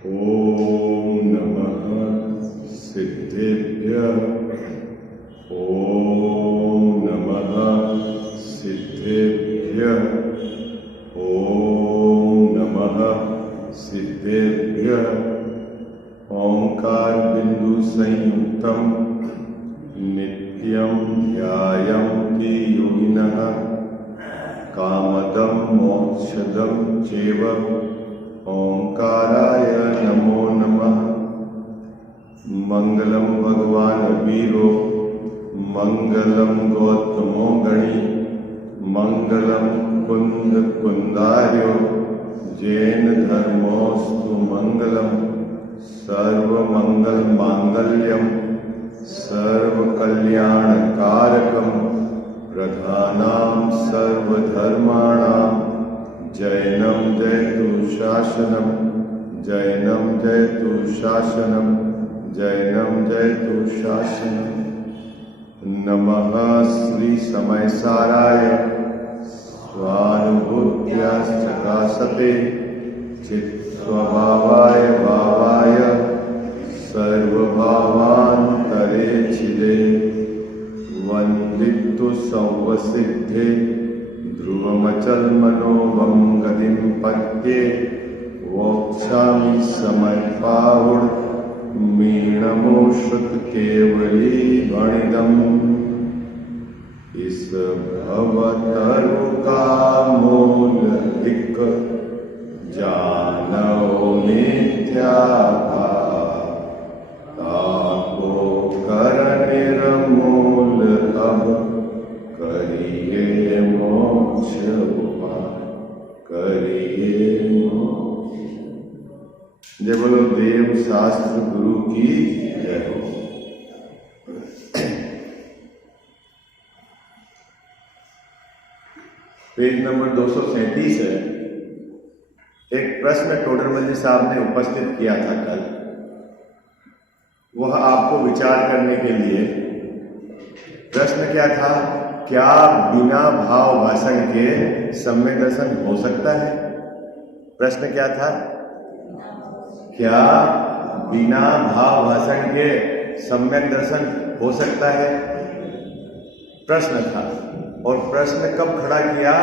ओम नमः सिद्धेभ्यः। ओम नमः सिद्धेभ्यः। ओम नमः सिद्धेभ्यः। ओंकार बिंदु संयुक्तम नित्यं ध्यायन्ति योगिनः कामदं मोक्षदं चैव। ओंकाराय नमो नमः। मंगलम भगवान वीरो मंगलम गौतमो गणी मंगलम कुंद कुंदार्यो जैन धर्मोस्तु मंगलम। सर्वमंगल मांगल्यम सर्वकल्याणकारकम प्रधानां सर्वधर्माणां जैनम जयतु शासनम। जैनम जयतु शासनम। जैनम जयतु शासनम। नमः श्री समयसाराय स्वानुभूत्याश्चकासते चित्स्वभावाय भावाय सर्वभावान्तरेच्छिदे। वन्दितु संवसिद्धे ध्रुवमचलमनोभं गतिं पद्ये। वोक्षामि समर्पाहुर् मीनमोषुतकेवली वणिदम्। इस भवतरुकामूलधिक जानौ नित्याभा ताको कर निर्मूल अब करिए मोक्ष उपाय। करिए मोक्ष। जय बोलो देव शास्त्र गुरु की जय हो। पेज नंबर 237 है। एक प्रश्न टोडरमल साहब ने उपस्थित किया था कल। वह आपको विचार करने के लिए। प्रश्न क्या था? क्या बिना भाव भाषण के सम्यक दर्शन हो सकता है? प्रश्न क्या था? क्या बिना भाव भाषण के सम्यक दर्शन हो सकता है? प्रश्न था। और प्रश्न कब खड़ा किया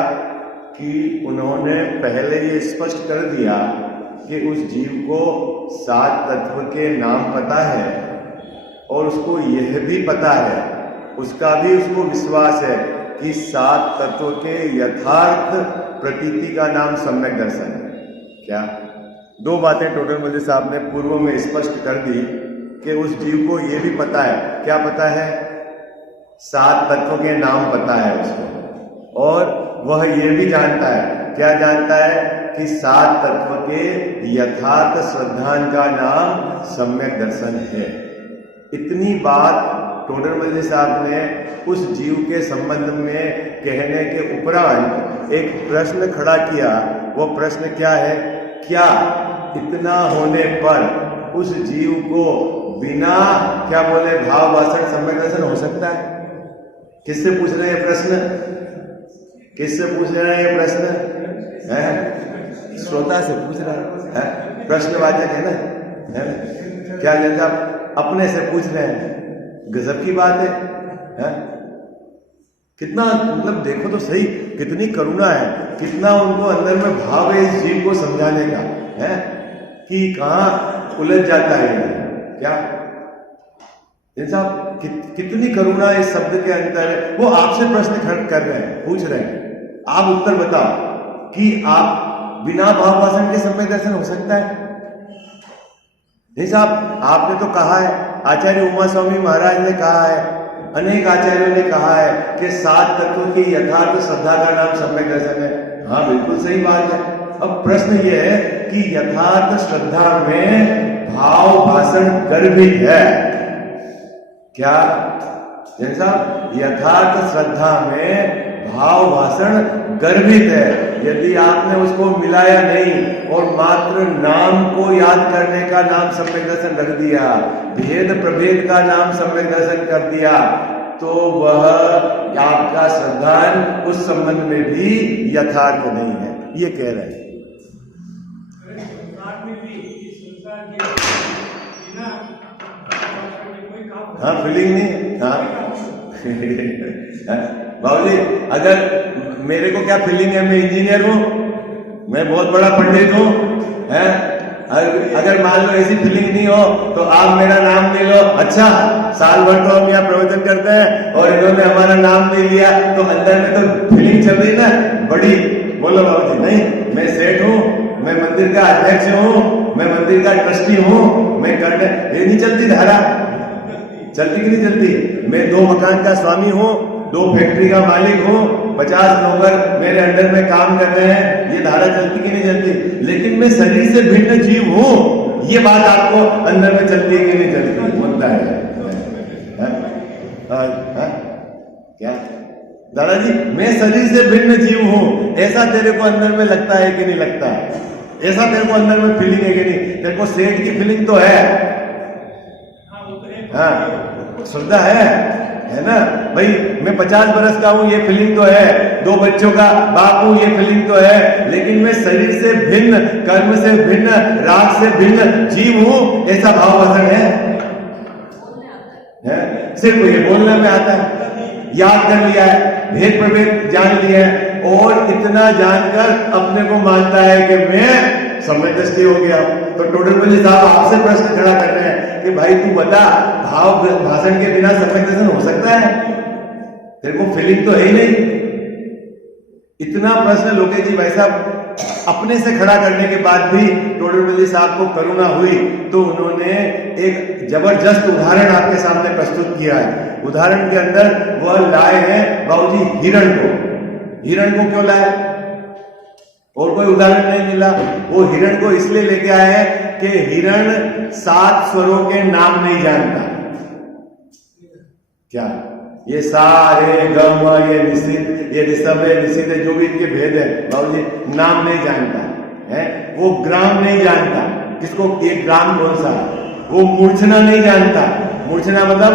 कि उन्होंने पहले ये स्पष्ट कर दिया कि उस जीव को 7 तत्व के नाम पता है और उसको यह भी पता है, उसका भी उसको विश्वास है कि 7 तत्व के यथार्थ प्रतीति का नाम सम्यक दर्शन है। क्या? 2 बातें टोडरमल साहब ने पूर्व में स्पष्ट कर दी कि उस जीव को यह भी पता है। क्या पता है? 7 तत्व के नाम पता है उसको। और वह यह भी जानता है। क्या जानता है? कि 7 तत्व के यथार्थ श्रद्धान का नाम सम्यक दर्शन है। इतनी बात टोडरमल साहब ने उस जीव के संबंध में कहने के उपरांत एक प्रश्न खड़ा किया। वो प्रश्न क्या है? क्या इतना होने पर उस जीव को बिना क्या बोले भाव भाषण सम्यक दर्शन हो सकता है? किससे पूछ रहे हैं प्रश्न? किससे पूछ रहे हैं ये प्रश्न? है श्रोता से पूछ रहे हैं। प्रश्नवाचक है ना? है? क्या जैसा अपने से पूछ रहे हैं। गजब की बात है। कितना मतलब देखो तो सही, कितनी करुणा है, कितना उनको अंदर में भाव है इस जीव को समझाने का है कि कहाँ उलझ जाता है ये। क्या साहब कितनी करुणा इस शब्द के अंदर है। वो आपसे प्रश्न कर रहे हैं, पूछ रहे हैं, आप उत्तर बताओ कि आप बिना भाव भाषण के सम्यक दर्शन हो सकता है? नहीं साहब, आपने तो कहा है, आचार्य उमा स्वामी महाराज ने कहा है, अनेक आचार्यों ने कहा है कि 7 तत्वों की यथार्थ श्रद्धा का नाम सम्यक दर्शन है। हाँ, बिल्कुल सही बात है। अब प्रश्न यह है कि यथार्थ श्रद्धा में भाव भाषण गर्भित है क्या? जैसा यथार्थ श्रद्धा में भाव भाषण गर्भित है। यदि आपने उसको मिलाया नहीं और मात्र नाम को याद करने का नाम सम्यक दर्शन रख दिया, भेद प्रभेद का नाम सम्यक दर्शन कर दिया, तो वह आपका श्रद्धान उस संबंध में भी यथार्थ नहीं है। ये कह रहे हैं। हाँ फीलिंग नहीं, हाँ बाबूजी अगर मेरे को क्या फीलिंग है, मैं इंजीनियर हूँ, मैं बहुत बड़ा पंडित हूँ, है अगर मान लो ऐसी फीलिंग नहीं हो तो आप मेरा नाम ले लो, अच्छा साल भर तो हम यहाँ प्रवचन करते हैं और इन्होंने हमारा नाम ले लिया तो अंदर में तो फीलिंग चल रही ना बड़ी, बोलो बाबूजी नहीं मैं सेठ हूँ, मैं मंदिर का अध्यक्ष हूँ, मैं मंदिर का ट्रस्टी हूँ, मैं करने ये नहीं चलती धारा, चलती कि नहीं चलती? मैं 2 मकान का स्वामी हूँ, 2 फैक्ट्री का मालिक हूँ, 50 नौकर मेरे अंडर में काम कर रहे हैं, ये धारा चलती कि नहीं चलती? लेकिन मैं शरीर से भिन्न जीव हूँ, ये बात आपको अंदर में चलती है कि नहीं चलती? मुद्दा है क्या दादाजी मैं शरीर से भिन्न जीव हूँ, ऐसा तेरे को अंदर में लगता है कि नहीं लगता? ऐसा तेरे को अंदर में फीलिंग है कि नहीं? तेरे को सेठ की फीलिंग तो है, हाँ श्रद्धा है ना भाई, मैं 50 बरस का हूं ये फीलिंग तो है, 2 बच्चों का बाप हूं ये फीलिंग तो है, लेकिन मैं शरीर से भिन्न, कर्म से भिन्न, राग से भिन्न जीव हूं, ऐसा भाव वचन है? सिर्फ ये बोलने में आता है, याद कर लिया है, भेद प्रभेद जान लिया है और इतना जानकर अपने को मानता है कि मैं समय दृष्टि हो गया। तो टोडरमल साहब आपसे प्रश्न खड़ा कर रहे हैं कि भाई तू बता भाव भाषण के बिना समय दर्शन हो सकता है? तेरे को फीलिंग तो है ही नहीं। इतना प्रश्न लोकेश जी भाई साहब अपने से खड़ा करने के बाद भी टोडरमल साहब को करुणा हुई तो उन्होंने एक जबरदस्त उदाहरण आपके सामने प्रस्तुत किया है। उदाहरण के अंदर वह लाए हैं बाबूजी हिरण को। हिरण को क्यों लाए? और कोई उदाहरण नहीं मिला। वो हिरण को इसलिए लेके आए हैं कि हिरण 7 स्वरों के नाम नहीं जानता। क्या ये सारे गम, ये निश्चित, ये ऋषभ है, निश्चित है, जो भी इनके भेद है बाबूजी नाम नहीं जानता है। वो ग्राम नहीं जानता, किसको ये ग्राम कौन सा? वो मूर्छना नहीं जानता। मूर्छना मतलब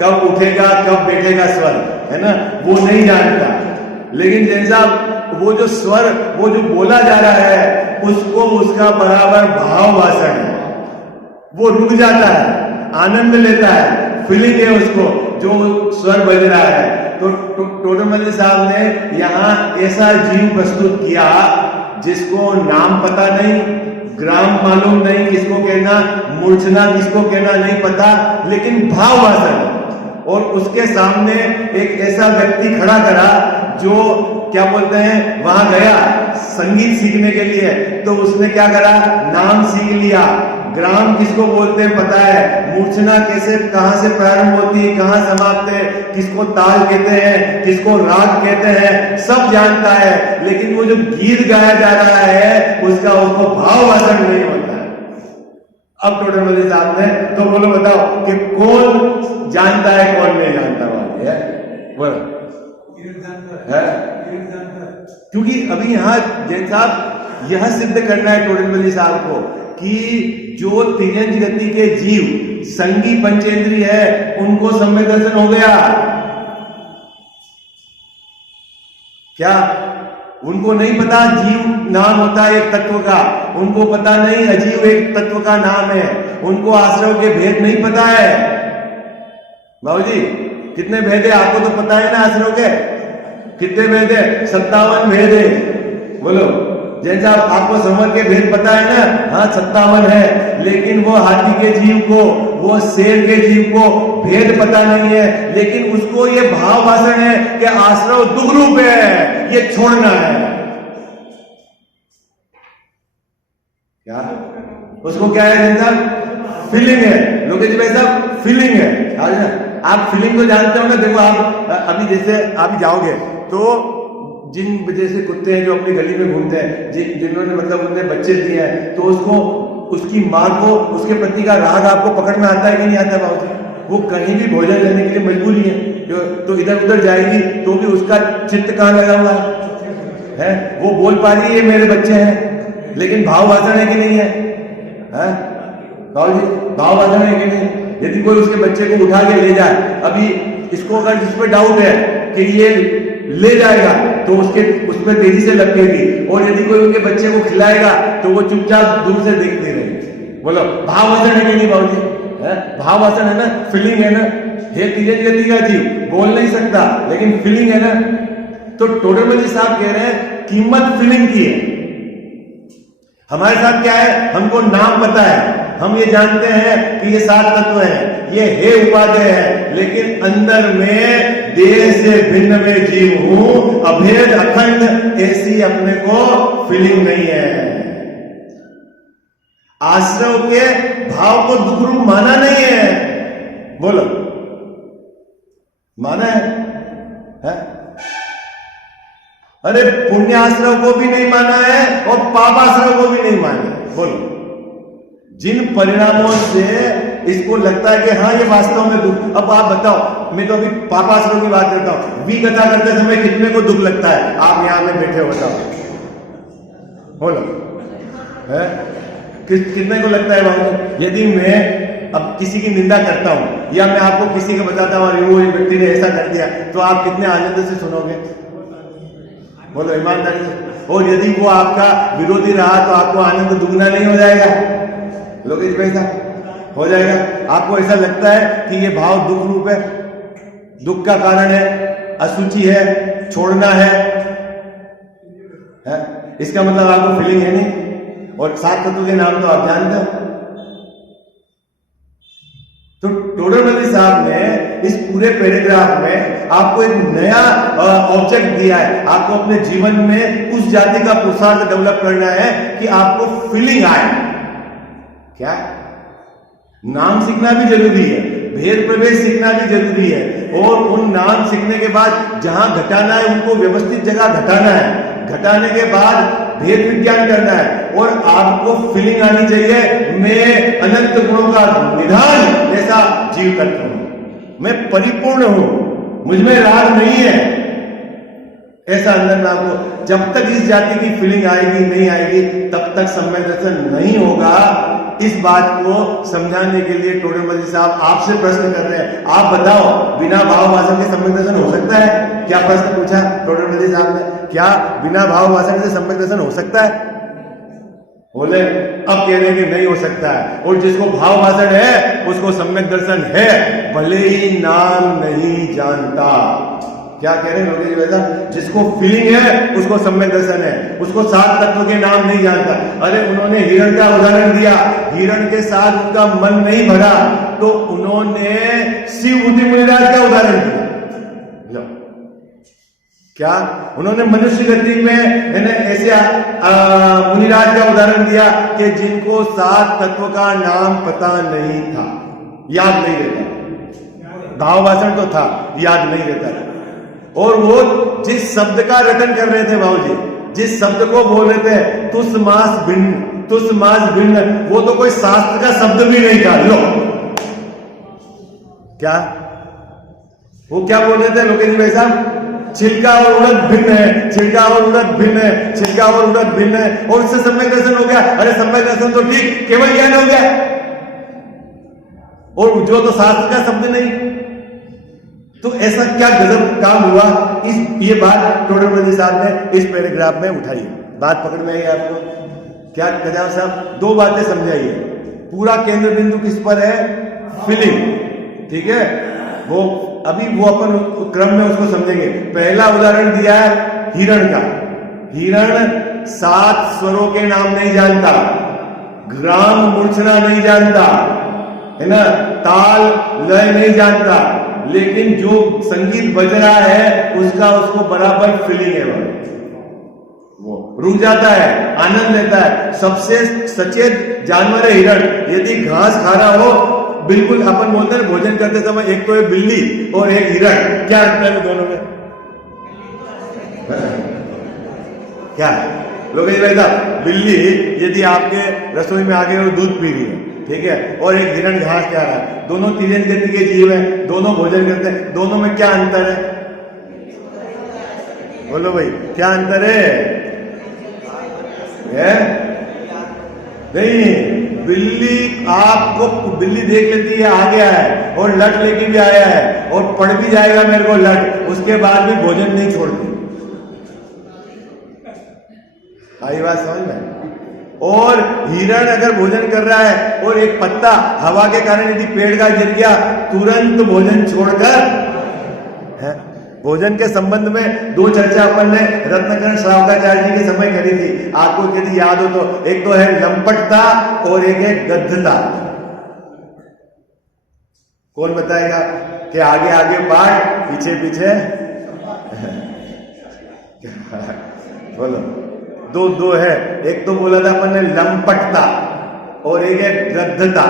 कब उठेगा कब बैठेगा स्वर, है ना, वो नहीं जानता। लेकिन जैसा वो जो स्वर वो जो बोला जा रहा है उसको उसका बराबर भाव भाषण है, वो रुक जाता है, आनंद लेता है, फीलिंग है उसको जो स्वर बज रहा है। तो टोडरमल साहब ने यहाँ ऐसा जीव प्रस्तुत किया जिसको नाम पता नहीं, ग्राम मालूम नहीं किसको कहना, मूर्छना किसको कहना नहीं पता, लेकिन भाव भाषण। और उसके सामने एक ऐसा व्यक्ति खड़ा करा जो क्या बोलते हैं वहां गया संगीत सीखने के लिए, तो उसने क्या करा, नाम सीख लिया। ग्राम किसको बोलते हैं पता है, मूर्छना कैसे कहां से प्रारंभ होती है कहां समाप्त है, किसको ताल कहते हैं किसको राग कहते हैं, सब जानता है। लेकिन वो जो गीत गाया जा रहा है उसको भाव भाषण नहीं होता है। अब टोडरमल साहब ने तो बोलो बताओ कि कौन जानता है कौन नहीं जानता? है बोलो है? क्योंकि अभी यहाँ जैन साहब यह सिद्ध करना है टोडरमल साहब को कि जो तिर्यंज गति के जीव संगी पंचेंद्रिय है उनको सम्य दर्शन हो गया। क्या उनको नहीं पता जीव नाम होता है एक तत्व का? उनको पता नहीं अजीव एक तत्व का नाम है। उनको आश्रय के भेद नहीं पता है। बाबूजी कितने भेद है आपको तो पता है ना? आश्रय के कितने भेद है? 57 भेद है। बोलो जैन साहब आपको समझ के भेद पता है ना? हाँ 57 है। लेकिन वो हाथी के जीव को, वो शेर के जीव को भेद पता नहीं है, लेकिन उसको ये भाव भाषण है कि आश्रय दुख रूप है, ये छोड़ना है। क्या उसको क्या है जैन साहब? फीलिंग है। लोकेश भाई साहब फीलिंग है। आप फीलिंग को जानते हो ना। देखो आप अभी जैसे आप जाओगे तो जिन जैसे कुत्ते हैं जो अपनी गली में घूमते हैं, जिन्होंने मतलब उनने बच्चे दिए हैं, तो उसको उसकी माँ को उसके प्रति का राग आपको पकड़ में आता है कि नहीं आता? बाबूजी वो कहीं भी भोजन लेने के लिए मजबूरी है तो इधर उधर जाएगी तो भी उसका चित्त कहाँ लगा हुआ है? वो बोल पा रही है मेरे बच्चे हैं, लेकिन भाव भाषण है कि नहीं है? बाबूजी भाव भाषण है कि नहीं? यदि कोई उसके बच्चे को उठा के ले जाए, अभी इसको अगर जिस पे डाउट है कि ये ले जाएगा तो उसमें तेजी से लपकेगी, और यदि कोई उनके बच्चे को खिलाएगा तो वो चुपचाप दूर से देखते रहेगी। बोलो भाव वजन है कि नहीं बाबूजी? भाव वासन है ना, फीलिंग है ना, हे तीजन गति का जीव बोल नहीं सकता लेकिन फीलिंग है ना। तो टोडरमल साहब कह रहे हैं कीमत फीलिंग की है। हमारे साथ क्या है, हमको नाम पता है, हम ये जानते हैं कि ये 7 तत्व है, ये हे उपादेय है, लेकिन अंदर में देह से भिन्न में जीव हूं, अभेद अखंड, ऐसी अपने को फीलिंग नहीं है। आश्रव के भाव को दुख रूप माना नहीं है, बोलो माना है? अरे पुण्य आश्रव को भी नहीं माना है और पाप आश्रव को भी नहीं माना है। बोलो, जिन परिणामों से इसको लगता है कि हाँ ये वास्तव में दुख। अब आप बताओ, मैं तो अभी पाप आश्रव की बात करता हूं, वी कथा करते समय कितने को दुख लगता है? आप यहां में बैठे हो, बताओ, बोलो है कितने को लगता है बाबू? यदि मैं अब किसी की निंदा करता हूं या मैं आपको किसी को बताता हूं वो व्यक्ति ने ऐसा कर दिया, तो आप कितने आनंद से सुनोगे? बोलो ईमानदारी से। और यदि वो आपका विरोधी रहा तो आपको आनंद दुगना नहीं हो जाएगा? लोकेश भाई साहब, हो जाएगा? आपको ऐसा लगता है कि ये भाव दुख रूप है, दुख का कारण है, असुचि है, छोड़ना है? इसका मतलब आपको फीलिंग है नहीं। और 7 तत्व के नाम तो आप जानते हो। तो टोडरमल साहब ने इस पूरे पैराग्राफ में आपको एक नया ऑब्जेक्ट दिया है। आपको अपने जीवन में उस जाति का पुरुषार्थ डेवलप करना है कि आपको फीलिंग आए। क्या? नाम सीखना भी जरूरी है, भेद प्रवेश सीखना भी जरूरी है, और उन नाम सीखने के बाद जहां घटाना है उनको व्यवस्थित जगह घटाना है, घटाने के बाद भेद विज्ञान करना है, और आपको फीलिंग आनी चाहिए मैं अनंत गुणों का निधान जैसा जीव तत्व हूं, मैं परिपूर्ण हूं, मुझमें राग नहीं है, ऐसा अंदर में आपको। जब तक इस जाति की फीलिंग आएगी नहीं आएगी तब तक सम्यक दर्शन नहीं होगा। इस बात को समझाने के लिए टोडरमल साहब आपसे प्रश्न कर रहे हैं, आप बताओ बिना भाव वासन के सम्यक दर्शन हो सकता है? क्या प्रश्न पूछा टोडरमल साहब ने? क्या बिना भाव वासन से सम्यक दर्शन हो सकता है? बोले अब कह रहे कि नहीं हो सकता है, और जिसको भाव वासन है उसको सम्यक दर्शन है, भले ही नाम नहीं जानता। क्या कह रहे हैं लोग वैसा? जिसको फीलिंग है उसको सम्यक दर्शन है, उसको 7 तत्व के नाम नहीं जानता। अरे उन्होंने हिरण का उदाहरण दिया, हिरण के साथ उनका मन नहीं भरा तो उन्होंने शिव बुद्धि मुनिराज का उदाहरण दिया। लो, क्या उन्होंने मनुष्य गति में ऐसे मुनिराज का उदाहरण दिया कि जिनको 7 तत्व का नाम पता नहीं था, याद नहीं रहता। भाव वासन तो था, याद नहीं रहता था। और वो जिस शब्द का रटन कर रहे थे बाबू जी, जिस शब्द को बोल रहे थे तुस मास भिन्न, तुस मास भिन्न, वो तो कोई शास्त्र का शब्द भी नहीं था। लो, क्या वो क्या बोल रहे थे लोकेश भाई साहब? छिलका और उड़द भिन्न है, छिलका और उड़द भिन्न है, छिलका और उड़द भिन्न है, और उससे सम्यक दर्शन हो गया। अरे सम्यक दर्शन तो ठीक, केवल ज्ञान हो गया, और जो तो शास्त्र का शब्द नहीं। तो ऐसा क्या गजब काम हुआ? ये बात टोडरमल साहब ने इस पैराग्राफ में उठाई। बात पकड़ में आई आपको? क्या कजाव साहब? 2 बातें समझाइए। पूरा केंद्र बिंदु किस पर है? फीलिंग, ठीक है? वो अभी वो अपन क्रम में उसको समझेंगे। पहला उदाहरण दिया है हिरण का। हिरण 7 स्वरों के नाम नहीं जानता, ग्राम मूर्छना नहीं जानता, है ना, ताल लय नहीं जानता, लेकिन जो संगीत बज रहा है उसका उसको बराबर फीलिंग है, वो रुक जाता है, आनंद लेता है। सबसे सचेत जानवर है हिरण। यदि घास खा रहा हो, बिल्कुल अपन बोलते हैं भोजन करते समय, एक तो है बिल्ली और एक हिरण, क्या अंतर है दोनों में? क्या लोकेश भाई साहब? बिल्ली यदि आपके रसोई में आ गई और दूध पी रही है, ठीक है, और एक हिरण घास खा रहा है, दोनों तीन गति के जीव हैं, दोनों भोजन करते हैं, दोनों में क्या अंतर है? बोलो भाई, क्या अंतर है? नहीं, बिल्ली आपको बिल्ली देख लेती है आ गया है और लट लेके भी आया है और पड़ भी जाएगा मेरे को लट, उसके बाद भी भोजन नहीं छोड़ती। आई बात समझ में? और हिरण अगर भोजन कर रहा है और एक पत्ता हवा के कारण यदि पेड़ का गिर गया, तुरंत भोजन छोड़कर है। भोजन के संबंध में दो चर्चा अपन ने रत्नकरण श्रावकाचार्य जी के समय करी थी, आपको यदि याद हो तो। एक तो है लंपटता और एक है गद्धता। कौन बताएगा कि आगे आगे पाठ पीछे पीछे बोलो। दो है, एक तो बोला था अपन ने लंपटता और एक है गद्धता।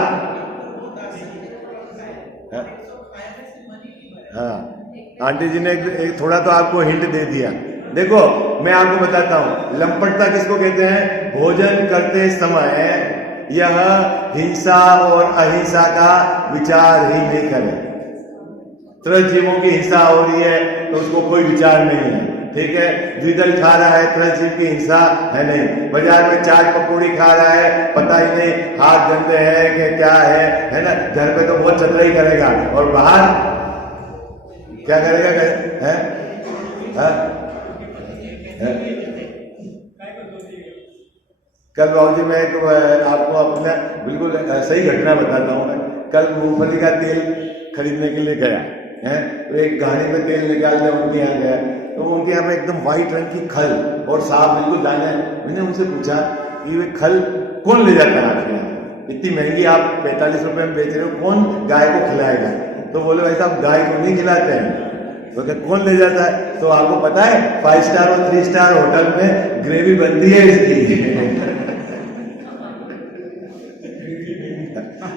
हाँ, आंटी जी ने एक थोड़ा तो आपको हिंट दे दिया। देखो मैं आपको बताता हूं, लंपटता किसको कहते हैं? भोजन करते समय यह हिंसा और अहिंसा का विचार ही नहीं करे। त्रस्त जीवों की हिंसा हो रही है तो उसको कोई विचार नहीं है, ठीक है। द्विदल खा रहा है, त्रस्त जीव की हिंसा है नहीं। बाजार में चाट पकौड़ी खा रहा है, पता ही नहीं हाथ गंदे हैं कि क्या है ना। घर पे तो बहुत चतुराई करेगा और बाहर क्या करेगा? है? कल बाबू जी मैं आपको अपना बिल्कुल सही घटना बताता हूँ। मैं कल मूंगफली का तेल खरीदने के लिए गया है, तो एक गाड़ी में तेल निकालने उनके यहाँ गया, तो उनके यहाँ पे एकदम व्हाइट रंग की खल और साफ बिल्कुल दाने। मैंने उनसे पूछा कि वे खल कौन ले जाता है आपके यहाँ? इतनी महंगी आप 45 रुपए में बेच रहे हो, कौन गाय को खिलाएगा? तो बोले भाई साहब गाय को नहीं खिलाते हैं। तो क्या कौन ले जाता है? तो आपको पता है 5 स्टार और 3 स्टार होटल में ग्रेवी बनती है इसकी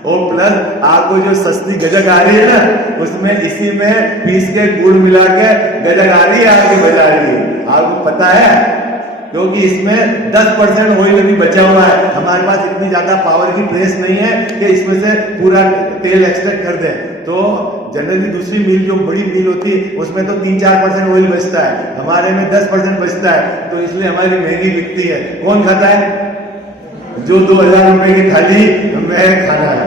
और प्लस आपको जो सस्ती गजक आ रही है ना, उसमें इसी में पीस के गुड़ मिला के गजक आ रही है आपकी बाजार की। आपको पता है क्योंकि इसमें 10% ऑयल भी बचा हुआ है। हमारे पास इतनी ज्यादा पावर की प्रेस नहीं है कि इसमें से पूरा तेल एक्सट्रैक्ट कर दे। तो जनरली दूसरी मिल जो बड़ी मिल होती है उसमें तो 3-4% ऑयल बचता है, हमारे में 10% बचता है, तो इसलिए हमारी महंगी बिकती है। कौन खाता है? जो 2000 रुपए की थाली में खाना है।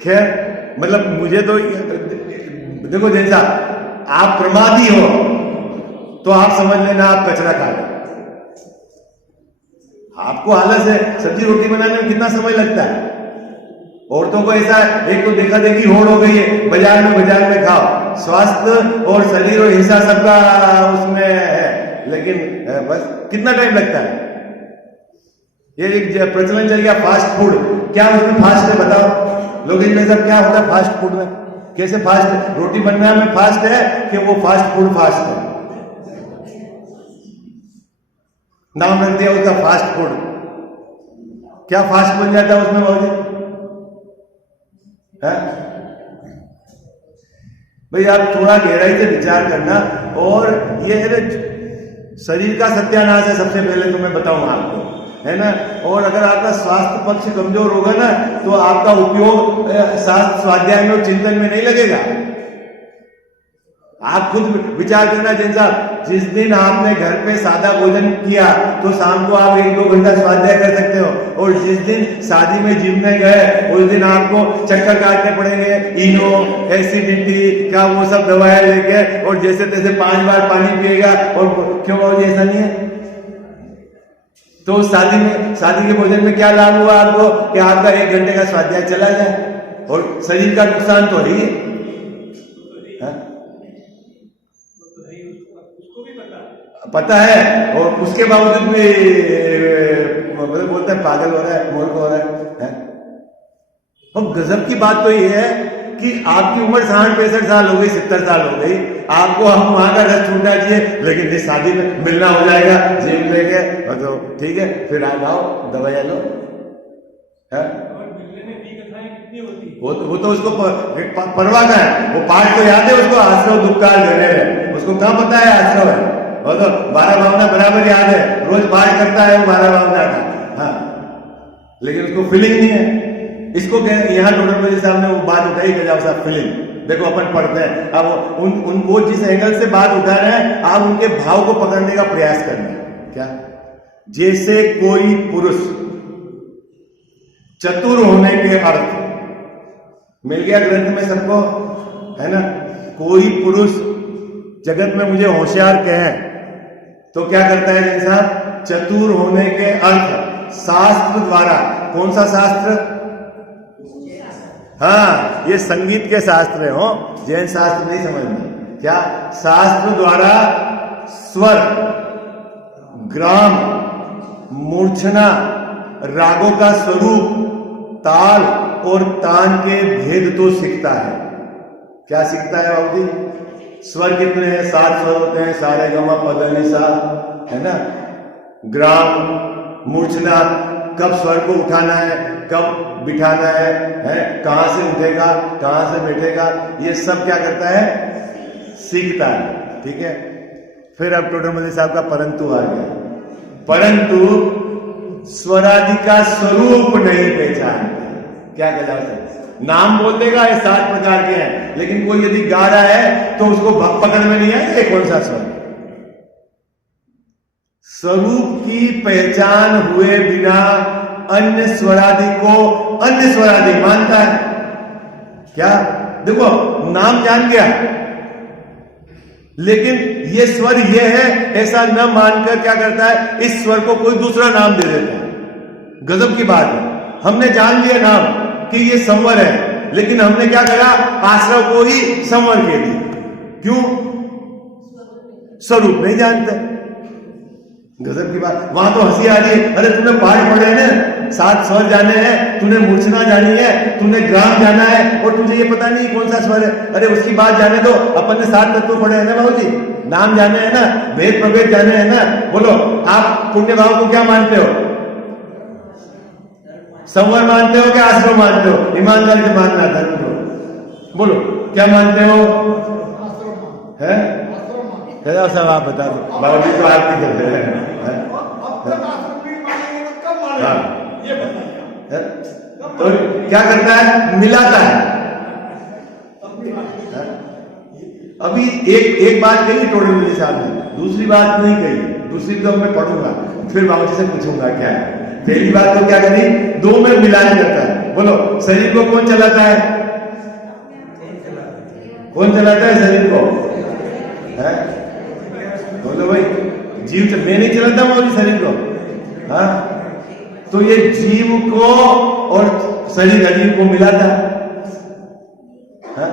खैर मतलब मुझे तो देखो, जैसा आप प्रमादी हो तो आप समझ लेना आप कचरा खा रहे। आपको आलस है, सब्जी रोटी बनाने में कितना समय लगता है? औरतों को ऐसा है, एक तो देखा देखी होड़ हो गई है, बाजार में खाओ। स्वास्थ्य और शरीर और हिंसा सबका उसमें है, लेकिन बस कितना टाइम लगता है? ये एक प्रचलन चल गया फास्ट फूड। क्या उसमें फास्ट है बताओ लोग? इनमें सब क्या होता है फास्ट फूड में? कैसे फास्ट? रोटी बनने में फास्ट है कि वो फास्ट फूड फास्ट है? नाम रख दिया उसका फास्ट फूड। क्या फास्ट बन जाता है उसमें बहुत? भाई आप थोड़ा गहराई से विचार करना। और ये है शरीर का सत्यानाश है, सबसे पहले तो मैं बताऊं आपको, है ना। और अगर आपका स्वास्थ्य पक्ष कमजोर होगा ना तो आपका उपयोग शास्त्र स्वाध्याय में और चिंतन में नहीं लगेगा। आप खुद विचार करना जैन साहब, जिस दिन आपने घर पे सादा भोजन किया तो शाम को आप 1-2 घंटा स्वाध्याय कर सकते हो, और जिस दिन शादी में जिम में गए उस दिन आपको चक्कर काटने पड़ेंगे, इनो एसिडिटी का वो सब दवाएं लेके, और जैसे तैसे 5 बार पानी पिएगा। और क्यों बाबू ऐसा नहीं है? तो शादी के भोजन में क्या लाभ हुआ आपको कि आपका 1 घंटे का स्वाध्याय चला जाए और शरीर का नुकसान तो ही है। पता है और उसके बावजूद भी मतलब बोलते हैं पागल हो रहा है, मूर्ख हो रहा है। और गजब की बात तो ये है कि आपकी उम्र 60-65 साल हो गई, 70 साल हो गई, आपको हम वहां का रस छूटना चाहिए, लेकिन इस शादी में मिलना हो जाएगा जिम लेके, तो ठीक है फिर आ जाओ दवाइयाँ लो। वो तो उसको परवाह का है, वो पाठ तो याद है उसको, आश्रव दुखकार देने में उसको कहाँ पता है आश्रव है। वो तो 12 भावना बराबर याद है, रोज पाठ करता है वो 12 भावना का, हाँ, लेकिन उसको फीलिंग नहीं है। इसको यहाँ डॉक्टर साहब ने वो बात उठाई गजब साहब फीलिंग। देखो अपन पढ़ते हैं, अब उन वो जिस एंगल से बात उठा रहे हैं आप उनके भाव को पकड़ने का प्रयास करना। क्या? जैसे कोई पुरुष चतुर होने के अर्थ मिल गया ग्रंथ में सबको, है ना। कोई पुरुष जगत में मुझे होशियार कहें तो क्या करता है जैन साहब? चतुर होने के अर्थ शास्त्र द्वारा, कौन सा शास्त्र? हाँ, ये संगीत के शास्त्र हो, जैन शास्त्र नहीं समझना। क्या? शास्त्र द्वारा स्वर, ग्राम, मूर्छना, रागों का स्वरूप, ताल और तान के भेद तो सीखता है। क्या सीखता है बाबू जी? स्वर कितने हैं? 7 स्वर होते हैं, सा रे ग म प ध नि सा, है ना। ग्राम, मूर्छना, कब स्वर को उठाना है, कब बिठाना है, कहां से उठेगा, कहां से बैठेगा, ये सब क्या करता है? सीखता है। ठीक है। फिर अब टोडरमल साहब का परंतु आ गया। परंतु स्वरादि का स्वरूप नहीं पहचानता। क्या कहलाता है? नाम बोल देगा, ये 7 प्रकार के हैं, लेकिन कोई यदि गा रहा है तो उसको पकड़ में नहीं आएगा कौन सा स्वर। स्वरूप की पहचान हुए बिना अन्य स्वरादि को अन्य स्वरादि मानता है। क्या? देखो, नाम जान गया, लेकिन ये स्वर ये है ऐसा न मानकर क्या करता है? इस स्वर को कोई दूसरा नाम दे देता है। गजब की बात है। हमने जान लिया नाम कि ये संवर है, लेकिन हमने क्या करा? आश्रव को ही संवर कह दिया। क्यों? स्वरूप नहीं जानते। गजब की बात। वहां तो हंसी आ रही है, अरे तूने पाठ पढ़े हैं ना, 7 स्वर जाने हैं, तूने मूर्छना जानी है, तूने ग्राम जाना है, और तुझे ये पता नहीं कौन सा स्वर है। अरे उसकी बात जाने दो, अपन ने 7 तत्व पढ़े हैं ना बाबू जी, नाम जाने हैं ना, भेद प्रभेद जाने हैं ना। बोलो, आप पुण्य भाव को क्या मानते हो? संवर मानते हो क्या आश्रम मानते हो? ईमानदारी से मानना धर्म को। बोलो, क्या मानते हो? है सब आप बता दो। बाबू जी तो आरती करते हैं। तो क्या करता है? मिलाता है। अभी एक बात कही टोडरमल साहब ने, दूसरी बात नहीं कही। दूसरी तो मैं पढ़ूंगा, फिर बाबू जी से पूछूंगा क्या है। पहली बात तो क्या करी? 2 में मिलान करता है। बोलो, शरीर को कौन चलाता है? कौन चलाता है शरीर को? है? बोलो भाई, जीव मैं नहीं चलाता हूं शरीर को। हाँ, तो ये जीव को और शरीर अजीव को मिलाता है। हाँ?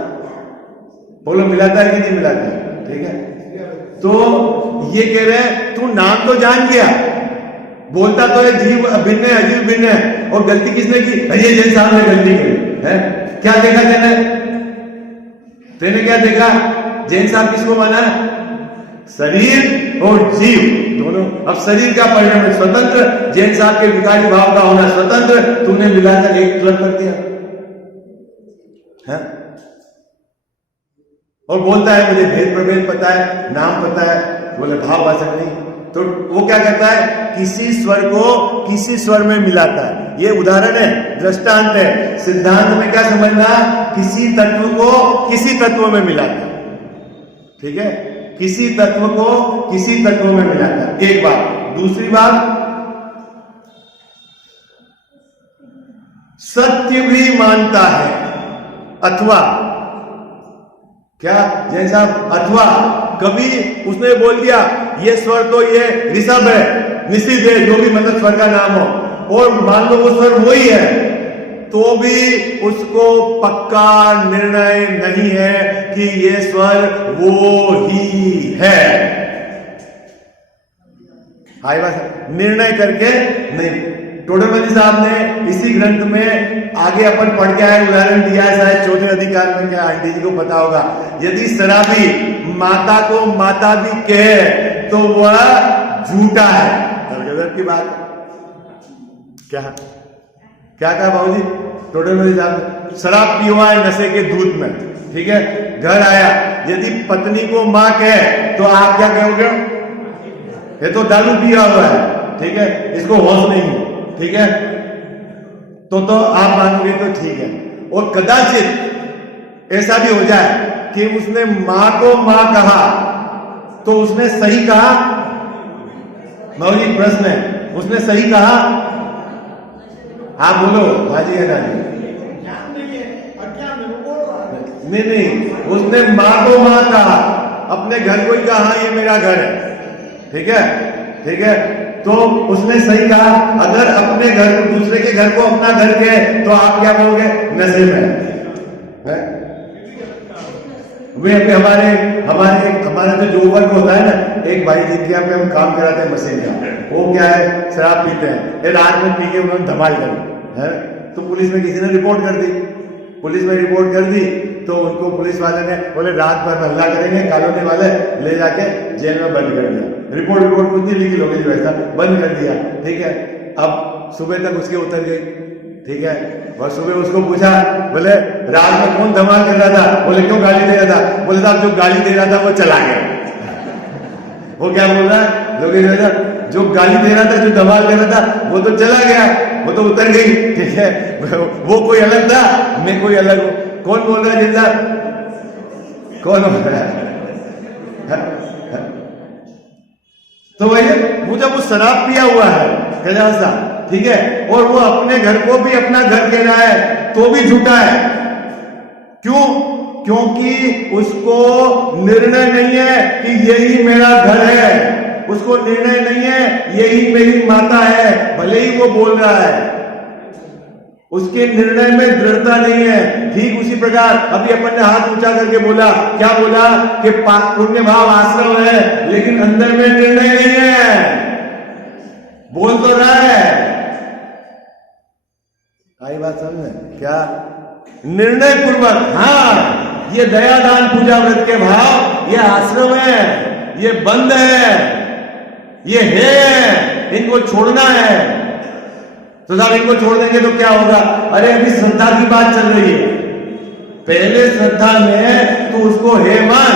बोलो, मिलाता है कि नहीं मिलाता है? ठीक है। तो ये कह रहे हैं, तू नाम तो जान गया, बोलता तो है जीव भिन्न है, अजीव भिन्न है, और गलती किसने की? ये जैन साहब ने गलती करी है। क्या देखा तेने क्या देखा? जैन साहब किसको माना? शरीर और जीव दोनों। अब शरीर का परिणाम है स्वतंत्र, जैन साहब के विकारी भाव का होना स्वतंत्र, तूने मिलाकर एक अलग कर दिया है? और बोलता है मुझे भेद प्रभेद पता है, नाम पता है। बोले भाव वाचक नहीं। तो वो क्या करता है? किसी स्वर को किसी स्वर में मिलाता है। ये उदाहरण है, दृष्टांत है। सिद्धांत में क्या समझना? किसी तत्व को किसी तत्व में मिलाता है। ठीक है, किसी तत्व को किसी तत्व में मिलाता है। एक बात। दूसरी बात, सत्य भी मानता है। अथवा क्या जैन साहब? अथवा कभी उसने बोल दिया ये स्वर तो ये ऋषभ है, निषिद्ध है, जो भी मतलब स्वर का नाम हो, और मान लो वो स्वर वही है, तो भी उसको पक्का निर्णय नहीं है कि ये स्वर वो ही है। हाय बात, निर्णय करके नहीं। टोडरमल साहब ने इसी ग्रंथ में आगे अपन पढ़ के आए, उदाहरण दिया है, शायद 4थे अधिकार में, क्या आंटी जी को पता होगा। यदि शराबी माता को माता भी कहे तो वह झूठा है। गजब की बात। क्या क्या कहा बाबूजी? टोडरमल साहब शराब पिया है नशे के दूध में, ठीक है, घर आया, यदि पत्नी को मां कहे तो आप क्या कहोगे? ये तो दारू पिया हुआ है, ठीक है, इसको होश नहीं है, ठीक है, तो आप मानोगे तो ठीक है। और कदाचित ऐसा भी हो जाए कि उसने मां को मां कहा तो उसने सही कहा। मौलिक प्रश्न है, उसने सही कहा? आप बोलो हाजी है ना? नहीं, उसने मां को मां कहा। अपने घर को ही कहा हाँ ये मेरा घर है, ठीक है, ठीक है। तो उसने सही कहा, अगर अपने घर को, दूसरे के घर को अपना घर कहे तो आप क्या कहोगे? नशे में है। वे अभी हमारा जो वर्क होता है ना, एक भाई जी के यहाँ पे हम काम कराते हैं मशीन का, वो क्या है, शराब पीते हैं, ये रात में पी के उन्होंने धमाल करी है, तो पुलिस में किसी ने रिपोर्ट कर दी, पुलिस में रिपोर्ट कर दी, तो उनको पुलिस वाले ने बोले रात भर हल्ला करेंगे, कॉलोनी वाले ले जाके जेल में बंद कर दिया। रिपोर्ट कुछ नहीं लिखी, लोग वैसा बंद कर दिया, ठीक है। अब सुबह तक उसके उतर गई, ठीक है, और सुबह उसको पूछा, बोले रात में कौन धमाल कर रहा था? बोले क्यों गाली दे रहा था? बोले साहब जो गाली दे रहा था वो चला गया। वो क्या बोल रहा है, लोग जो गाली दे रहा था, जो धमाल कर रहा था, वो तो चला गया, वो तो उतर गई, ठीक है। वो कोई अलग था, मैं कोई अलग हूं। कौन बोल रहा है जिंदा? कौन बोल रहा है? तो वही वो जब वो शराब पिया हुआ है गजाल साहब, ठीक है, और वो अपने घर को भी अपना घर कह रहा है, तो भी झूठा है। क्यों? क्योंकि उसको निर्णय नहीं है कि यही मेरा घर है, उसको निर्णय नहीं है यही मेरी माता है, भले ही वो बोल रहा है, उसके निर्णय में दृढ़ता नहीं है। ठीक उसी प्रकार अभी अपन ने हाथ ऊंचा करके बोला, क्या बोला कि पुण्य भाव आश्रम है, लेकिन अंदर में निर्णय नहीं है, बोल तो रहा है। आई बात समझ में? क्या निर्णय पूर्वक, हाँ ये दया दान पूजा व्रत के भाव, ये आश्रम है, ये बंद है, ये है, इनको छोड़ना है। तो साहब इनको छोड़ देंगे तो क्या होगा? अरे अभी श्रद्धा की बात चल रही है, पहले श्रद्धा में तो उसको हे मान।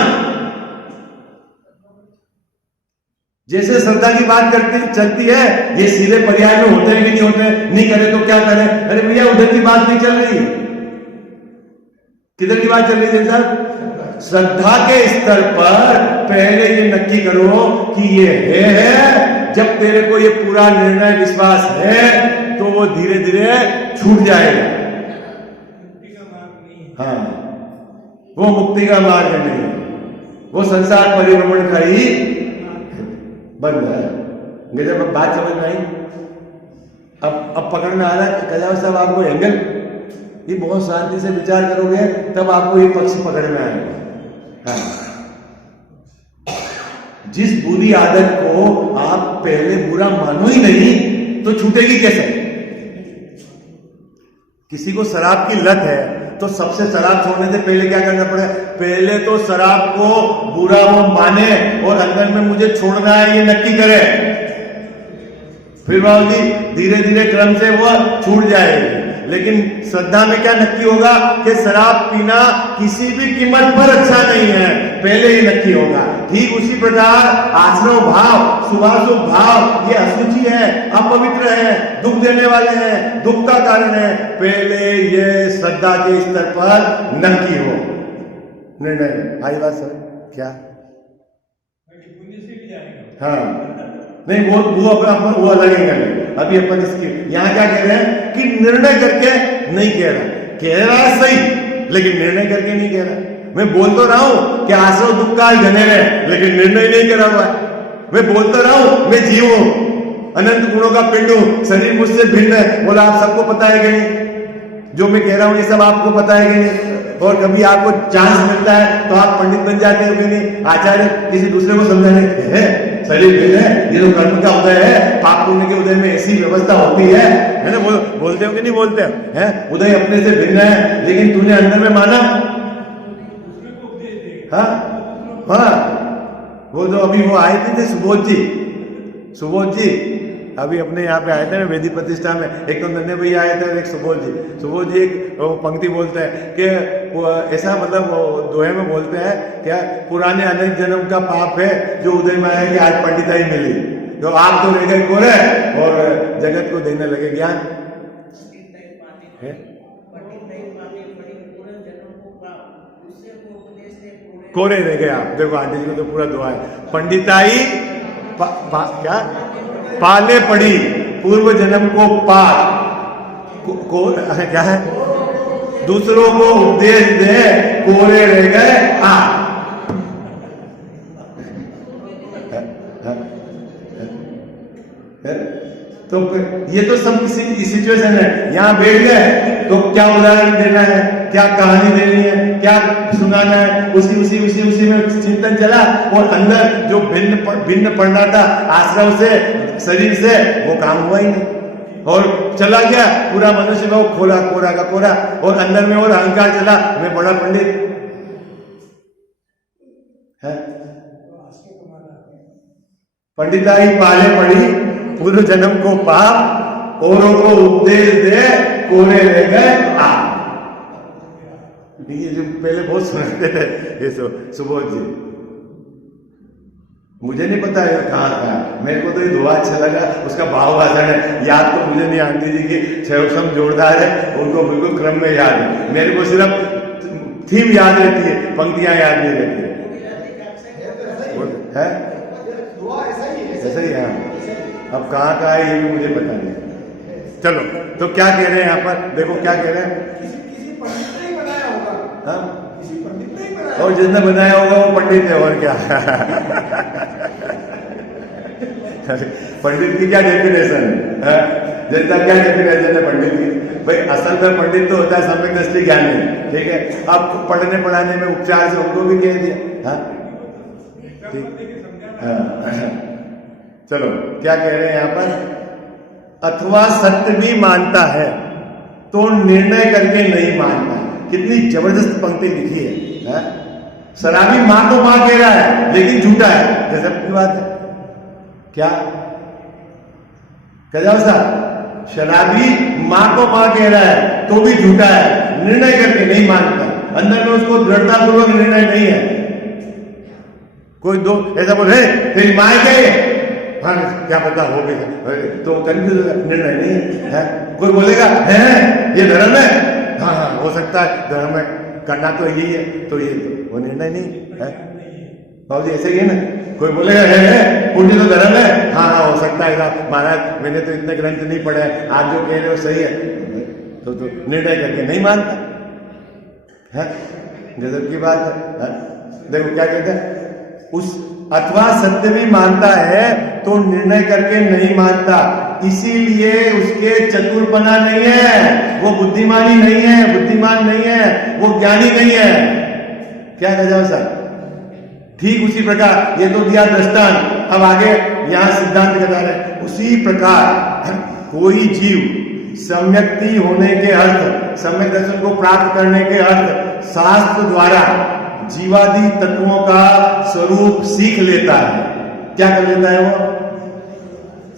जैसे श्रद्धा की बात चलती है, ये सीधे पर्याय में होते हैं कि नहीं होते? नहीं करे तो क्या करें? अरे भैया उधर की बात नहीं चल रही, किधर की बात चल रही है साहब? श्रद्धा के स्तर पर पहले ये नक्की करो कि ये है। जब तेरे को ये पूरा निर्णय विश्वास है तो वो धीरे धीरे छूट जाएगा। हाँ, वो मुक्ति का मार्ग नहीं है, वो संसार परिभ्रमण का ही बंद है। जब बात समझ में आई, अब पकड़ में आ रहा है कल्याण साहब आपको एंगल, ये बहुत शांति से विचार करोगे तब आपको ये पक्ष पकड़ में आएगा। हाँ। जिस बुरी आदत को आप पहले बुरा मानो ही नहीं तो छूटेगी कैसे? किसी को शराब की लत है तो सबसे शराब छोड़ने से पहले क्या करना पड़े? पहले तो शराब को बुरा वो माने और अंदर में मुझे छोड़ना है ये नक्की करे, फिर बाबू जी धीरे धीरे क्रम से वो छूट जाएगी। लेकिन श्रद्धा में क्या नक्की होगा कि शराब पीना किसी भी कीमत पर अच्छा नहीं है, पहले ही नक्की होगा। ठीक उसी प्रकार आश्रव भाव, शुभाशुभ भाव, ये अशुचि है, अपवित्र है, दुख देने वाले हैं, दुख का कारण है, पहले ये श्रद्धा के स्तर पर नक्की हो निर्णय। आई बात सर? क्या? हाँ नहीं, वो अपना वो अलग ही कर। अभी अपन इसकी यहां क्या कह रहे हैं कि निर्णय करके नहीं कह रहा है सही, लेकिन निर्णय करके नहीं कह रहा। मैं बोल तो रहा हूं कि आश्रव दुख का घने रहे, लेकिन निर्णय नहीं करा हुआ है। मैं बोल तो रहा हूं मैं जीव हूं, अनंत गुणों का पिंड हूं, शरीर मुझसे भिन्न है। बोला आप सबको पता है कि नहीं? जो मैं कह रहा हूं ये सब आपको पता है कि नहीं? और कभी आपको चांस मिलता है तो आप पंडित बन जाते हो कि नहीं? आचार्य किसी दूसरे को समझाने है शरीर भिन्न है, ये तो कर्म का उदय है, पाप पुण्य के उदय में ऐसी व्यवस्था होती है ना? बोलते हो कि नहीं बोलते हो? है उदय अपने से भिन्न है, लेकिन तूने अंदर में माना। हाँ हाँ, वो जो अभी वो आए थे सुबोध जी अभी अपने यहाँ पे आए थे ना वेदी प्रतिष्ठा में, एक तो नन्हे भैया आए थे और एक सुबोध जी एक पंक्ति बोलते हैं कि ऐसा मतलब दोहे में बोलते हैं क्या, पुराने अनेक जन्म का पाप है जो उदय में आया कि आज पंडिताई मिली, जो आप तो रह गए कोरे और जगत को देने लगे ज्ञान है। कोरे रह गए आप। देखो आंटी जी को तो पूरा दुआ है, पंडिताई क्या पाले पड़ी पूर्व जन्म को पार क्या है, दूसरों को उपदेश दे कोरे रह गए। है, है, है? तो ये तो सब किसी सिचुएशन है, यहाँ बैठ गए तो क्या उदाहरण देना है, क्या कहानी देनी है, क्या सुनाना है, उसी में चिंतन चला, और अंदर जो भिन्न पड़ना था आश्रम से, शरीर से, वो काम हुआ ही नहीं, और चला गया पूरा मनुष्य को खोला कोरा का कोरा, और अंदर में और अहंकार चला, मैं बड़ा पंडित है। पंडिताई पाले पड़ी, पूर्व जन्म को पाप, औरों को उपदेश दे, कोरे रह गए आप। ये जो पहले बहुत सुनते थे ये सुबोध जी, मुझे नहीं पता है कहाँ था, मेरे को तो ये दुआ अच्छा लगा, उसका भाव भाषण है, याद तो मुझे नहीं, आंटी जी की छम जोरदार है, उनको बिल्कुल क्रम में याद है, मेरे को सिर्फ थीम याद रहती है, पंक्तियां याद नहीं रहती है? ऐसा ही है। अब कहाँ है ये भी मुझे पता नहीं। चलो, तो क्या कह रहे हैं यहाँ पर, देखो क्या कह रहे हैं, किसी पंडित ने ही बनाया होगा, हाँ? किसी पंडित ने ही बनाया, और जिसने बनाया होगा वो पंडित है, और क्या पंडित की क्या डेफिनेशन है, जनता क्या डेफिनेशन है पंडित की? भाई असल में पंडित तो होता है सम्यक दृष्टि ज्ञानी, ठीक है, अब पढ़ने पढ़ाने में उपचार से उनको भी कह दिया, हाँ ठीक, हाँ। चलो क्या कह रहे हैं यहाँ पर, अथवा सत्य भी मानता है तो निर्णय करके नहीं मानता। कितनी जबरदस्त पंक्ति लिखी है? शराबी मां को मां कह रहा है लेकिन झूठा है, गजब की बात है। क्या गजब साहब, शराबी मां को मां कह रहा है तो भी झूठा है, निर्णय करके नहीं मानता, अंदर में उसको दृढ़ता पूर्वक निर्णय नहीं है। कोई दो ऐसा बोले तेरी मां क्या है, हाँ क्या पता हो गया, तो कंफ्यूज, निर्णय नहीं है। कोई बोलेगा है ये धर्म है, हाँ हाँ हो सकता है धर्म है, करना तो यही है, तो ये तो वो निर्णय नहीं है। बाबू जी ऐसे ही है ना, कोई बोलेगा है पुण्य तो धर्म है, हाँ हाँ हो सकता है महाराज मैंने तो इतने ग्रंथ नहीं पढ़े, आप जो कह रहे हो सही है, तो निर्णय करके नहीं मानता है। गजब की बात है। देखो क्या कहते हैं, उस अथवा सत्य भी मानता है तो निर्णय करके नहीं मानता, इसीलिए उसके चतुरपना नहीं है, वो बुद्धिमानी नहीं है, बुद्धिमान नहीं है, वो ज्ञानी नहीं है। क्या गजब साहब, ठीक उसी प्रकार ये तो दिया दृष्टांत, अब आगे यहां सिद्धांत बता रहे, उसी प्रकार कोई जीव सम्यक्ति होने के अर्थ, सम्यक दर्शन को प्राप्त करने के अर्थ शास्त्र द्वारा जीवादि तत्वों का स्वरूप सीख लेता है। क्या कर लेता है वो?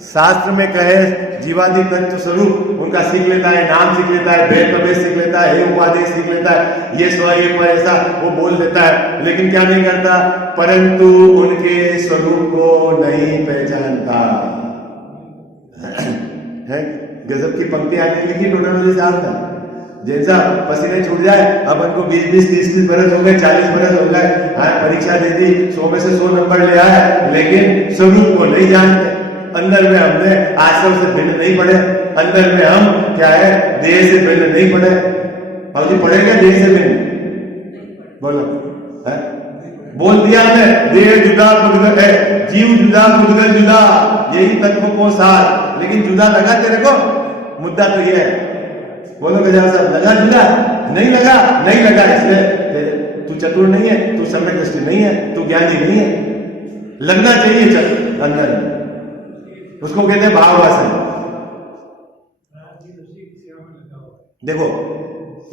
शास्त्र में कहे जीवादि तत्व स्वरूप उनका सीख लेता है, नाम सीख लेता है, भेद प्रभेद सीख लेता है, हे उपाधि सीख लेता है, ये स्व ये पर ऐसा वो बोल देता है, लेकिन क्या नहीं करता, परंतु उनके स्वरूप को नहीं पहचानता है। गजब की पंक्ति आगे लिखी टोटल साहब ने, जैसा पसीने छूट जाए, अब उनको 20-20, 30-30 बरस हो गए, 40 बरस हो गए, परीक्षा दे दी, 100 में से 100 नंबर ले आए, लेकिन स्वरूप को नहीं जानते। अंदर में हमने आश्रम से भिन्न नहीं पढ़े, अंदर में हम क्या है देह से भिन्न नहीं पढ़े। अब जी पढ़ेंगे देह से भिन्न, बोलो है? बोल दिया हमने, देह जुदा पुद्गल है, जीव जुदा पुद्गल जुदा, यही तत्व को सार, लेकिन जुदा लगा तेरे को? मुद्दा तो ये है, बोलो गजानन साहब लगा जुदा? नहीं लगा, नहीं लगा, इसलिए तू चतुर नहीं है, तू सम्यक दृष्टि नहीं है, तू ज्ञानी नहीं है। लगना चाहिए चल अंदर, उसको कहते हैं भाव वासन। देखो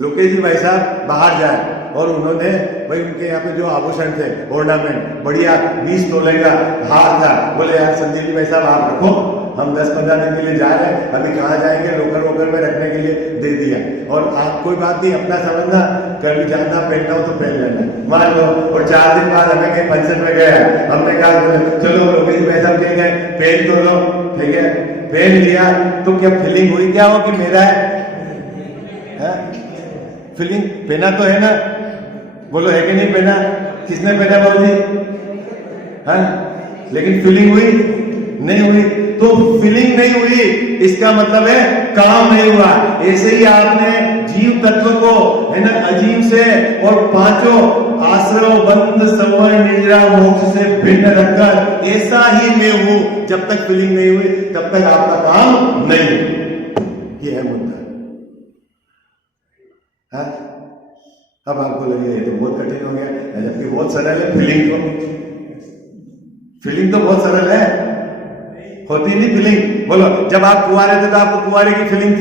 लोकेश जी भाई साहब बाहर जाए और उन्होंने भाई उनके यहाँ पे जो आभूषण थे, ऑर्नामेंट बढ़िया 20 तोले का हार था, बोले यार संदीप जी भाई साहब आप रखो, हम 10-15 दिन के लिए जा रहे हैं, अभी कहाँ जाएंगे, लोकर वोकर में रखने के लिए दे दिया, और आप कोई बात नहीं अपना समझना, कभी जानना पहनना हो तो पहन लेना, मान लो। और 4 दिन बाद हमें कहीं फंक्शन में गए, हमने कहा चलो लोकेश भाई साहब कह गए पहन तो लो, ठीक है पहन लिया, तो क्या फीलिंग हुई क्या हो कि मेरा है? फीलिंग पहना तो है ना, बोलो है कि नहीं पहना? किसने पहना बाबू जी? हाँ, लेकिन फीलिंग हुई नहीं हुई। तो फीलिंग नहीं हुई इसका मतलब है काम नहीं हुआ। ऐसे ही आपने जीव तत्व को है ना अजीव से और पांचों आश्रव बंध संवर निद्रा मोक्ष से भिन्न रखकर ऐसा ही मैं हूं, जब तक फीलिंग नहीं हुई तब तक आपका काम नहीं। ये है मुद्दा। हाँ? अब आपको लगे ये तो बहुत कठिन हो गया, जबकि बहुत सरल है। फीलिंग तो बहुत सरल है, होती नहीं फीलिंग। बोलो, जब आप कुंवारे थे तो आपको कुंवारे की फीलिंग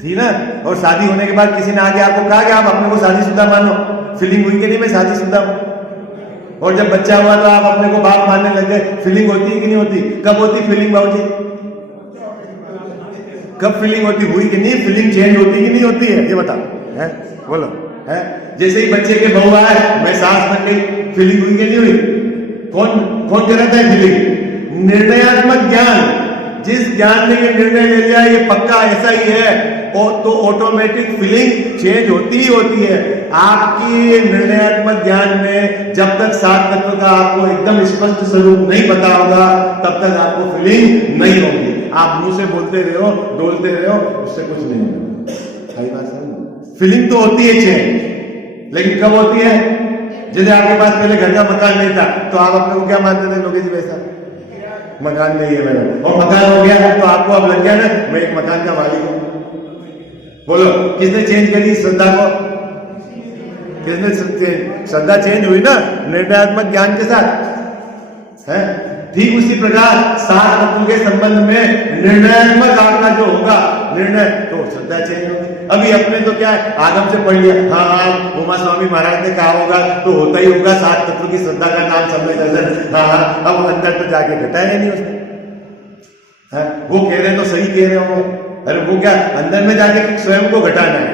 थी ना, और शादी होने के बाद किसी ने आके आपको कहा कि आप अपने को शादीशुदा मानो, फीलिंग हुई कि नहीं मैं शादीशुदा हूं। और जब बच्चा हुआ तो आप अपने को बाप मानने लग गए, फीलिंग होती है कि नहीं होती? कब होती फीलिंग बाबूजी? कब फीलिंग होती? हुई कि नहीं? फीलिंग चेंज होती कि नहीं होती है? ये बताओ, है बोलो, है? जैसे ही बच्चे के बहू आए, मैं सास बन गई, फीलिंग हुई कि नहीं हुई? कौन कौन कराता है फीलिंग? निर्णयात्मक ज्ञान। जिस ज्ञान ने ये निर्णय ले लिया ये पक्का ऐसा ही है, और तो ऑटोमेटिक फीलिंग चेंज होती ही होती है। आपकी निर्णयात्मक ज्ञान में जब तक सात तत्व का आपको एकदम स्पष्ट स्वरूप नहीं पता होगा तब तक आपको फीलिंग नहीं होगी। आप मुंह से बोलते रहो, डोलते रहो, उससे कुछ नहीं होगा। फीलिंग तो होती है चेंज, लेकिन कब होती है? जैसे आपके पास पहले घर का मकान नहीं था तो आप अपने को क्या मानते थे? लोगे जी वैसा मकान नहीं है मेरा, और मकान हो गया तो आपको अब लग गया ना मैं एक मकान का मालिक हूं। बोलो, किसने चेंज करी श्रद्धा को? किसने? श्रद्धा चेंज हुई ना निर्णयात्मक ज्ञान के साथ, है? ठीक उसी प्रकार सात तत्वों के संबंध में निर्णयात्मक आपका जो होगा निर्णय, तो श्रद्धा चेंज होगी। अभी अपने तो क्या है, आगम से पढ़ लिया, हाँ उमा स्वामी महाराज ने कहा होगा तो होता ही होगा, सात तत्व की श्रद्धा का नाम समय दर्शन। हाँ, अब अंदर तो जाके घटाया नहीं उसने। हाँ, वो कह रहे तो सही कह रहे होंगे, अरे वो क्या अंदर में जाके स्वयं को घटाना है।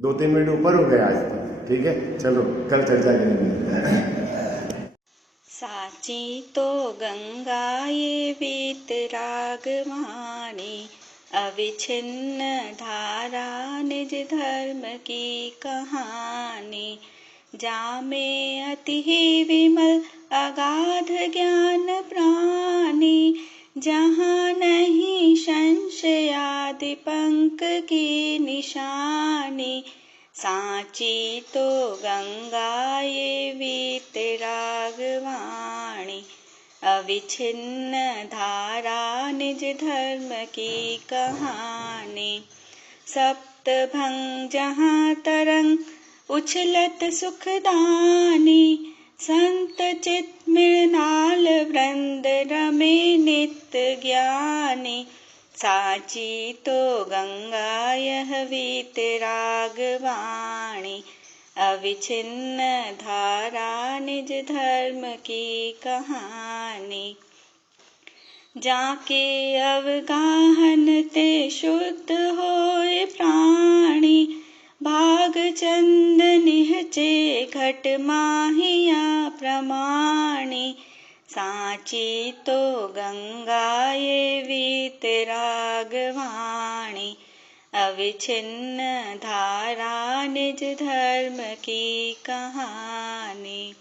2-3 मिनट ऊपर हो गए आज तो, ठीक है, चलो कल चर्चा करेंगे। साची तो गंगा ये वीतराग वाणी, अविच्छिन्न धारा निज धर्म की कहानी। जामे अति ही विमल अगाध ज्ञान प्राणी, जहाँ नहीं संशयादि पंक की निशानी। साची तो गंगा ये वीतराग वाणी, अविच्छिन्न धारा निज धर्म की कहानी। सप्तभंग जहाँ तरंग उछलत सुखदानी, संत चित मृणाल वृंद रमे नित्य ज्ञानी। साची तो गंगा यह वीतराग वाणी, अविच्छिन्न धारा निज धर्म की कहानी। जाके अवगाहन ते शुद्ध होए प्राणी, भाग चंद निहचे घट माहिया प्रमाणी। साची तो गंगा ये वीतराग वाणी, अविच्छिन्न धारा निज धर्म की कहानी।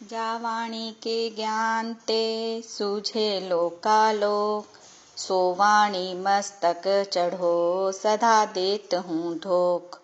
जावाणी के ज्ञान ते सूझे लोकालोक, सो वाणी मस्तक चढ़ो सदा देत हूँ धोख।